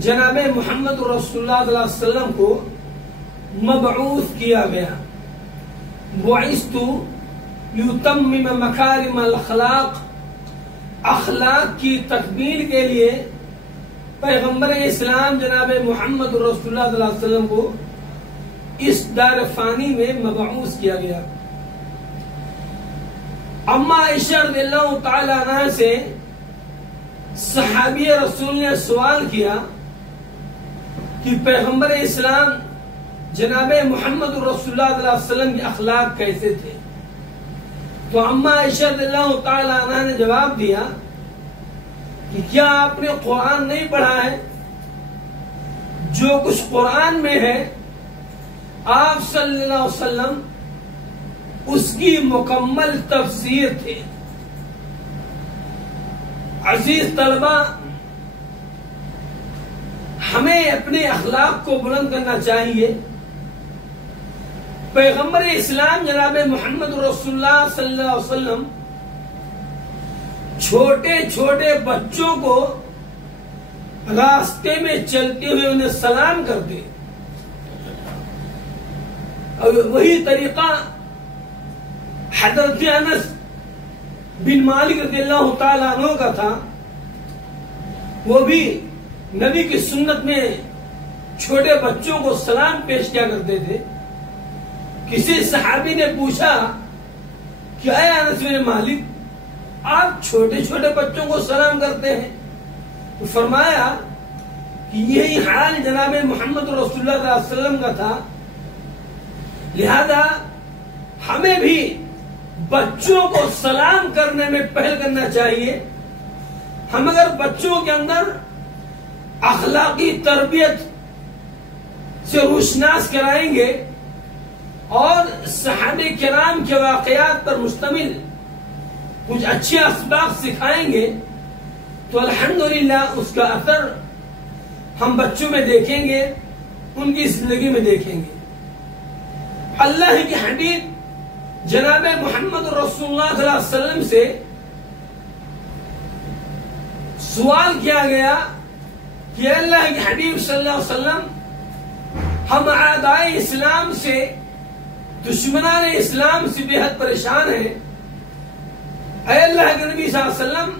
جناب محمد رسول اللہ صلی اللہ علیہ وسلم کو مبعوث کیا گیا. بعثت لیتمم مکارم الاخلاق، اخلاق کی تکمیل کے لیے پیغمبر اسلام جناب محمد رسول اللہ صلی اللہ علیہ وسلم کو اس دار فانی میں مبعوث کیا گیا. اما عائشہ رضی اللہ تعالی عنہ سے صحابی رسول نے سوال کیا کہ پیغمبر اسلام جناب محمد رسول اللہ صلی اللہ علیہ وسلم کے اخلاق کیسے تھے؟ تو اما عائشہ رضی اللہ تعالی عنہ نے جواب دیا کہ کیا آپ نے قرآن نہیں پڑھا ہے؟ جو کچھ قرآن میں ہے آپ صلی اللہ علیہ وسلم اس کی مکمل تفسیر تھے. عزیز طلبہ، ہمیں اپنے اخلاق کو بلند کرنا چاہیے. پیغمبر اسلام جناب محمد رسول اللہ صلی اللہ علیہ وسلم چھوٹے چھوٹے بچوں کو راستے میں چلتے ہوئے انہیں سلام کرتے، اور وہی طریقہ حضرت انس بن مالک رضی اللہ تعالی عنہ کا تھا. وہ بھی نبی کی سنت میں چھوٹے بچوں کو سلام پیش کیا کرتے تھے. کسی صحابی نے پوچھا کہ اے انس بن مالک، آپ چھوٹے چھوٹے بچوں کو سلام کرتے ہیں؟ تو فرمایا کہ یہی حال جناب محمد رسول اللہ صلی اللہ علیہ وسلم کا تھا، لہذا ہمیں بھی بچوں کو سلام کرنے میں پہل کرنا چاہیے. ہم اگر بچوں کے اندر اخلاقی تربیت سے روشناس کرائیں گے اور صحابہ کرام کے واقعات پر مشتمل کچھ اچھے اسباق سکھائیں گے تو الحمدللہ اس کا اثر ہم بچوں میں دیکھیں گے، ان کی زندگی میں دیکھیں گے. اللہ کے حبیب جناب محمد رسول اللہ صلی اللہ علیہ وسلم سے سوال کیا گیا کہ اللہ کے حبیب صلی اللہ علیہ وسلم، ہم اعدائے اسلام سے، دشمنان اسلام سے بے حد پریشان ہیں. اے اللہ کے نبی صلی اللہ علیہ وسلم،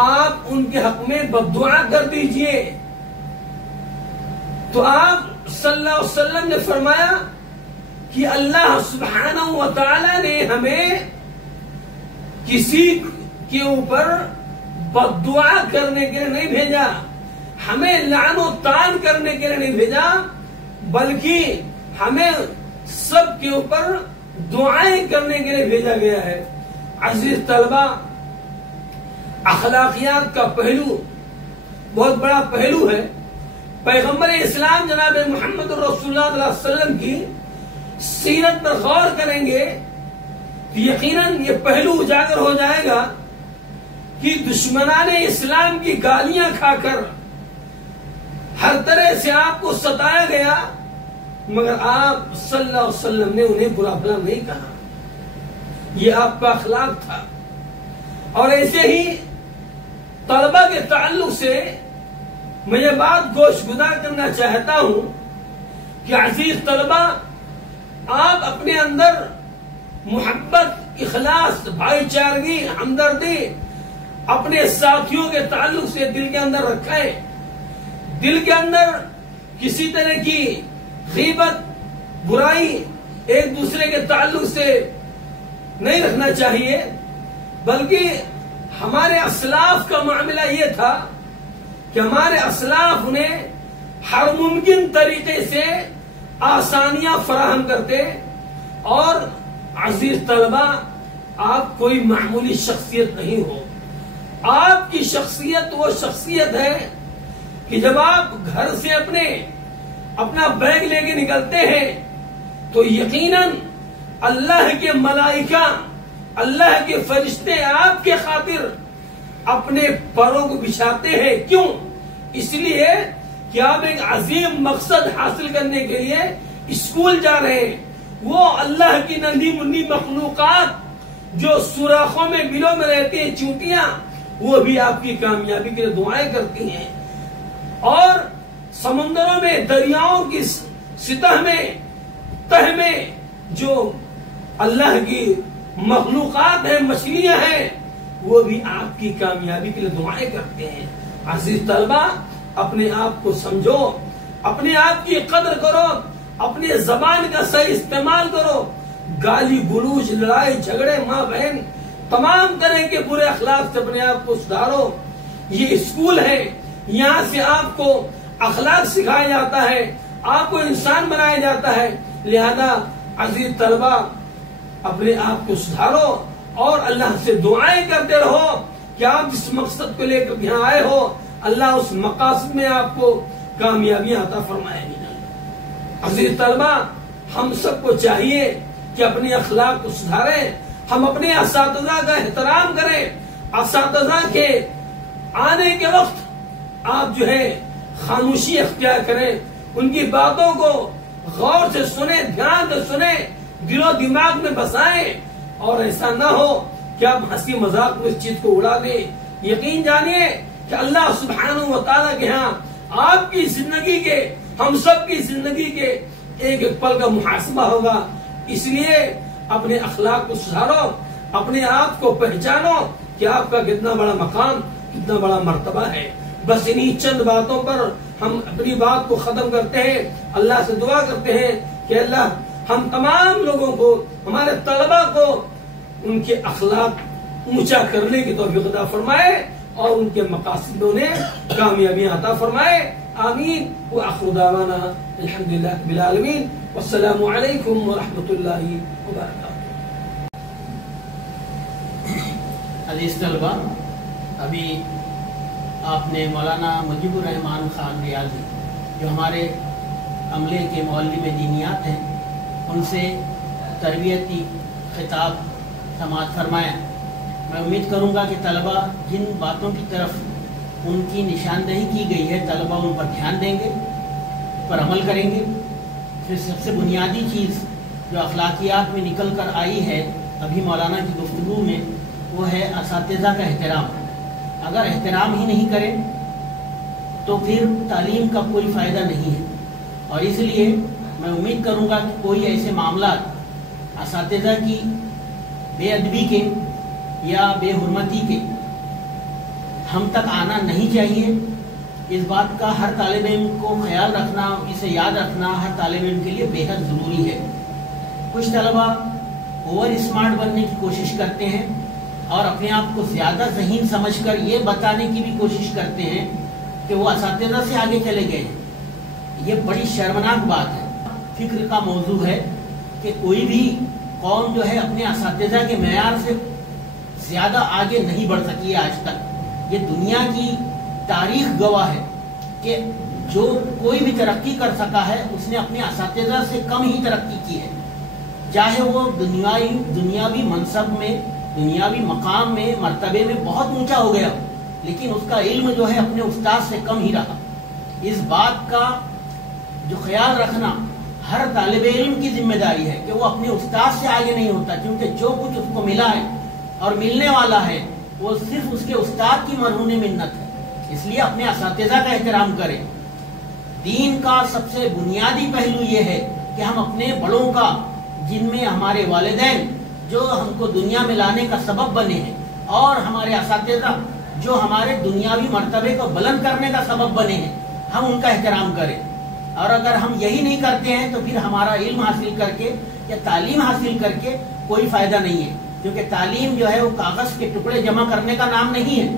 آپ ان کے حق میں بددعا کر دیجئے. تو آپ صلی اللہ علیہ وسلم نے فرمایا کہ اللہ سبحانہ و تعالی نے ہمیں کسی کے اوپر بددعا کرنے کے لیے نہیں بھیجا، ہمیں لعن و طعن کرنے کے لیے نہیں بھیجا، بلکہ ہمیں سب کے اوپر دعائیں کرنے کے لیے بھیجا گیا ہے. عزیز طلبہ، اخلاقیات کا پہلو بہت بڑا پہلو ہے. پیغمبر اسلام جناب محمد رسول اللہ صلی اللہ علیہ وسلم کی سیرت پر غور کریں گے تو یقیناً یہ پہلو اجاگر ہو جائے گا کہ دشمنان اسلام کی گالیاں کھا کر ہر طرح سے آپ کو ستایا گیا، مگر آپ صلی اللہ علیہ وسلم نے انہیں برا بھلا نہیں کہا. یہ آپ کا اخلاق تھا. اور ایسے ہی طلبہ کے تعلق سے میں یہ بات گوشگدار کرنا چاہتا ہوں کہ عزیز طلبہ، آپ اپنے اندر محبت، اخلاص، بھائی چارگی، ہمدردی اپنے ساتھیوں کے تعلق سے دل کے اندر رکھیں. دل کے اندر کسی طرح کی غیبت، برائی ایک دوسرے کے تعلق سے نہیں رکھنا چاہیے، بلکہ ہمارے اسلاف کا معاملہ یہ تھا کہ ہمارے اسلاف انہیں ہر ممکن طریقے سے آسانیاں فراہم کرتے. اور عزیز طلبہ، آپ کوئی معمولی شخصیت نہیں ہو. آپ کی شخصیت وہ شخصیت ہے کہ جب آپ گھر سے اپنا بیگ لے کے نکلتے ہیں تو یقیناً اللہ کے ملائکہ، اللہ کے فرشتے آپ کے خاطر اپنے پروں کو بچھاتے ہیں. کیوں؟ اس لیے کہ آپ ایک عظیم مقصد حاصل کرنے کے لیے اسکول جا رہے ہیں. وہ اللہ کی ننھی منھی مخلوقات جو سوراخوں میں بلوں میں رہتی ہیں، چونٹیاں، وہ بھی آپ کی کامیابی کے لیے دعائیں کرتی ہیں. اور سمندروں میں، دریاؤں کی سطح میں، تہ میں جو اللہ کی مخلوقات ہیں، مچھلیاں ہیں، وہ بھی آپ کی کامیابی کے لیے دعائیں کرتے ہیں۔ عزیز طلبہ، اپنے آپ کو سمجھو، اپنے آپ کی قدر کرو، اپنی زبان کا صحیح استعمال کرو۔ گالی گلوچ، لڑائی جھگڑے ماں بہن تمام طرح کے برے اخلاق سے اپنے آپ کو سدھارو۔ یہ اسکول ہے، یہاں سے آپ کو اخلاق سکھایا جاتا ہے، آپ کو انسان بنایا جاتا ہے۔ لہذا عزیز طلبہ، اپنے آپ کو سدھارو اور اللہ سے دعائیں کرتے رہو کہ آپ جس مقصد کو لے کر یہاں آئے ہو، اللہ اس مقاصد میں آپ کو کامیابی عطا فرمائے گی۔ عزیز طلبہ، ہم سب کو چاہیے کہ اپنے اخلاق کو سدھاریں، ہم اپنے اساتذہ کا احترام کریں۔ اساتذہ کے آنے کے وقت آپ جو ہے خاموشی اختیار کریں، ان کی باتوں کو غور سے سنیں، دھیان سے سنیں، دل و دماغ میں بسائیں، اور ایسا نہ ہو کہ آپ ہنسی مذاق میں اس چیز کو اڑا دیں۔ یقین جانیے کہ اللہ سبحانہ و تعالیٰ کے ہاں آپ کی زندگی کے، ہم سب کی زندگی کے ایک ایک پل کا محاسبہ ہوگا۔ اس لیے اپنے اخلاق کو سدھارو، اپنے آپ کو پہچانو کہ آپ کا کتنا بڑا مقام، کتنا بڑا مرتبہ ہے۔ بس انہی چند باتوں پر ہم اپنی بات کو ختم کرتے ہیں۔ اللہ سے دعا کرتے ہیں کہ اللہ ہم تمام لوگوں کو، ہمارے طلبہ کو ان کے اخلاق اونچا کرنے کی توفیق عطا فرمائے اور ان کے مقاصد میں کامیابی عطا فرمائے۔ آمین وآخر دعوانا الحمدللہ رب العالمین، والسلام علیکم ورحمۃ اللہ وبرکاتہ۔ عزیز طلبہ، ابھی آپ نے مولانا مجیب الرحمان خان ریاضی جو ہمارے عملے کے معلم دینیات ہیں، ان سے تربیتی خطاب سماعت فرمایا۔ میں امید کروں گا کہ طلبہ جن باتوں کی طرف ان کی نشاندہی کی گئی ہے، طلبہ ان پر دھیان دیں گے، پر عمل کریں گے۔ پھر سب سے بنیادی چیز جو اخلاقیات میں نکل کر آئی ہے ابھی مولانا کی گفتگو میں، وہ ہے اساتذہ کا احترام۔ اگر احترام ہی نہیں کریں تو پھر تعلیم کا کوئی فائدہ نہیں ہے، اور اس لیے میں امید کروں گا کہ کوئی ایسے معاملات اساتذہ کی بے ادبی کے یا بے حرمتی کے ہم تک آنا نہیں چاہیے۔ اس بات کا ہر طالب علم کو خیال رکھنا، اسے یاد رکھنا ہر طالب علم کے لیے بے حد ضروری ہے۔ کچھ طلبہ اوور اسمارٹ بننے کی کوشش کرتے ہیں اور اپنے آپ کو زیادہ ذہین سمجھ کر یہ بتانے کی بھی کوشش کرتے ہیں کہ وہ اساتذہ سے آگے چلے گئے ہیں۔ یہ بڑی شرمناک بات ہے۔ فکر کا موضوع ہے کہ کوئی بھی قوم جو ہے اپنے اساتذہ کے معیار سے زیادہ آگے نہیں بڑھ سکی ہے آج تک۔ یہ دنیا کی تاریخ گواہ ہے کہ جو کوئی بھی ترقی کر سکا ہے اس نے اپنے اساتذہ سے کم ہی ترقی کی ہے، چاہے وہ دنیاوی منصب میں، دنیاوی مقام میں، مرتبے میں بہت اونچا ہو گیا، لیکن اس کا علم جو ہے اپنے استاد سے کم ہی رہا۔ اس بات کا جو خیال رکھنا ہر طالب علم کی ذمہ داری ہے کہ وہ اپنے استاد سے آگے نہیں ہوتا، کیونکہ جو کچھ اس کو ملا ہے اور ملنے والا ہے وہ صرف اس کے استاد کی مرہون منت ہے۔ اس لیے اپنے اساتذہ کا احترام کریں۔ دین کا سب سے بنیادی پہلو یہ ہے کہ ہم اپنے بڑوں کا، جن میں ہمارے والدین جو ہم کو دنیا میں لانے کا سبب بنے ہیں، اور ہمارے اساتذہ جو ہمارے دنیاوی مرتبے کو بلند کرنے کا سبب بنے ہیں، ہم ان کا احترام کریں۔ اور اگر ہم یہی نہیں کرتے ہیں تو پھر ہمارا علم حاصل کر کے یا تعلیم حاصل کر کے کوئی فائدہ نہیں ہے، کیونکہ تعلیم جو ہے وہ کاغذ کے ٹکڑے جمع کرنے کا نام نہیں ہے۔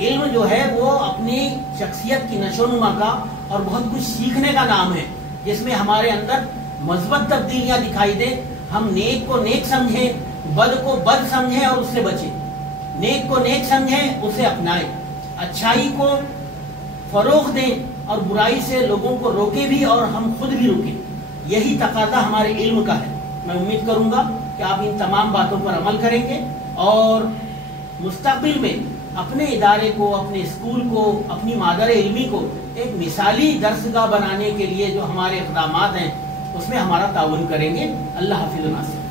علم جو ہے وہ اپنی شخصیت کی نشو و نما کا اور بہت کچھ سیکھنے کا نام ہے، جس میں ہمارے اندر مثبت تبدیلیاں دکھائی دیں۔ ہم نیک کو نیک سمجھیں، بد کو بد سمجھیں اور اس سے بچیں۔ نیک کو نیک سمجھیں، اسے اپنائیں، اچھائی کو فروغ دیں اور برائی سے لوگوں کو روکے بھی اور ہم خود بھی روکیں۔ یہی تقاضا ہمارے علم کا ہے۔ میں امید کروں گا کہ آپ ان تمام باتوں پر عمل کریں گے اور مستقبل میں اپنے ادارے کو، اپنے اسکول کو، اپنی مادر علمی کو ایک مثالی درسگاہ بنانے کے لیے جو ہمارے اقدامات ہیں اس میں ہمارا تعاون کریں گے۔ اللہ حافظ۔